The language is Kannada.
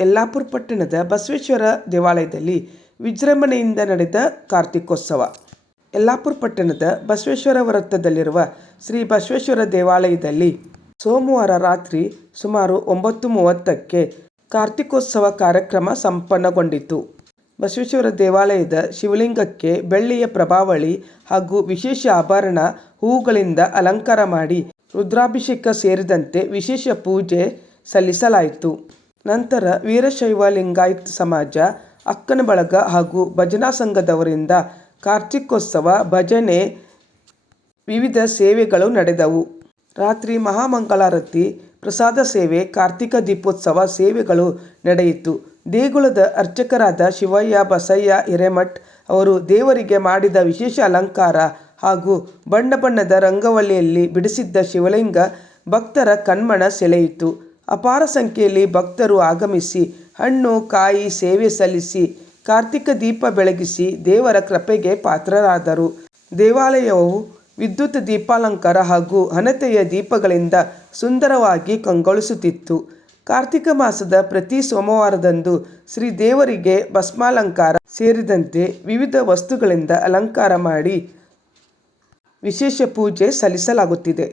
ಯಲ್ಲಾಪುರ ಪಟ್ಟಣದ ಬಸವೇಶ್ವರ ದೇವಾಲಯದಲ್ಲಿ ವಿಜೃಂಭಣೆಯಿಂದ ನಡೆದ ಕಾರ್ತಿಕೋತ್ಸವ. ಯಲ್ಲಾಪುರ ಪಟ್ಟಣದ ಬಸವೇಶ್ವರ ವೃತ್ತದಲ್ಲಿರುವ ಶ್ರೀ ಬಸವೇಶ್ವರ ದೇವಾಲಯದಲ್ಲಿ ಸೋಮವಾರ ರಾತ್ರಿ ಸುಮಾರು 9:30ಕ್ಕೆ ಕಾರ್ತಿಕೋತ್ಸವ ಕಾರ್ಯಕ್ರಮ ಸಂಪನ್ನಗೊಂಡಿತು. ಬಸವೇಶ್ವರ ದೇವಾಲಯದ ಶಿವಲಿಂಗಕ್ಕೆ ಬೆಳ್ಳಿಯ ಪ್ರಭಾವಳಿ ಹಾಗೂ ವಿಶೇಷ ಆಭರಣ, ಹೂವುಗಳಿಂದ ಅಲಂಕಾರ ಮಾಡಿ ರುದ್ರಾಭಿಷೇಕ ಸೇರಿದಂತೆ ವಿಶೇಷ ಪೂಜೆ ಸಲ್ಲಿಸಲಾಯಿತು. ನಂತರ ವೀರಶೈವ ಲಿಂಗಾಯತ ಸಮಾಜ, ಅಕ್ಕನ ಬಳಗ ಹಾಗೂ ಭಜನಾ ಸಂಘದವರಿಂದ ಕಾರ್ತಿಕೋತ್ಸವ ಭಜನೆ, ವಿವಿಧ ಸೇವೆಗಳು ನಡೆದವು. ರಾತ್ರಿ ಮಹಾಮಂಗಳಾರತಿ, ಪ್ರಸಾದ ಸೇವೆ, ಕಾರ್ತಿಕ ದೀಪೋತ್ಸವ ಸೇವೆಗಳು ನಡೆಯಿತು. ದೇಗುಲದ ಅರ್ಚಕರಾದ ಶಿವಯ್ಯ ಬಸಯ್ಯ ಹಿರೇಮಠ್ ಅವರು ದೇವರಿಗೆ ಮಾಡಿದ ವಿಶೇಷ ಅಲಂಕಾರ ಹಾಗೂ ಬಣ್ಣ ಬಣ್ಣದ ರಂಗವಲ್ಲಿಯಲ್ಲಿ ಬಿಡಿಸಿದ್ದ ಶಿವಲಿಂಗ ಭಕ್ತರ ಕಣ್ಮನ ಸೆಳೆಯಿತು. ಅಪಾರ ಸಂಖ್ಯೆಯಲ್ಲಿ ಭಕ್ತರು ಆಗಮಿಸಿ ಹಣ್ಣು ಕಾಯಿ ಸೇವೆ ಸಲ್ಲಿಸಿ ಕಾರ್ತಿಕ ದೀಪ ಬೆಳಗಿಸಿ ದೇವರ ಕೃಪೆಗೆ ಪಾತ್ರರಾದರು. ದೇವಾಲಯವು ವಿದ್ಯುತ್ ದೀಪಾಲಂಕಾರ ಹಾಗೂ ಹಣತೆಯ ದೀಪಗಳಿಂದ ಸುಂದರವಾಗಿ ಕಂಗೊಳಿಸುತ್ತಿತ್ತು. ಕಾರ್ತಿಕ ಮಾಸದ ಪ್ರತಿ ಸೋಮವಾರದಂದು ಶ್ರೀ ದೇವರಿಗೆ ಭಸ್ಮಾಲಂಕಾರ ಸೇರಿದಂತೆ ವಿವಿಧ ವಸ್ತುಗಳಿಂದ ಅಲಂಕಾರ ಮಾಡಿ ವಿಶೇಷ ಪೂಜೆ ಸಲ್ಲಿಸಲಾಗುತ್ತಿದೆ.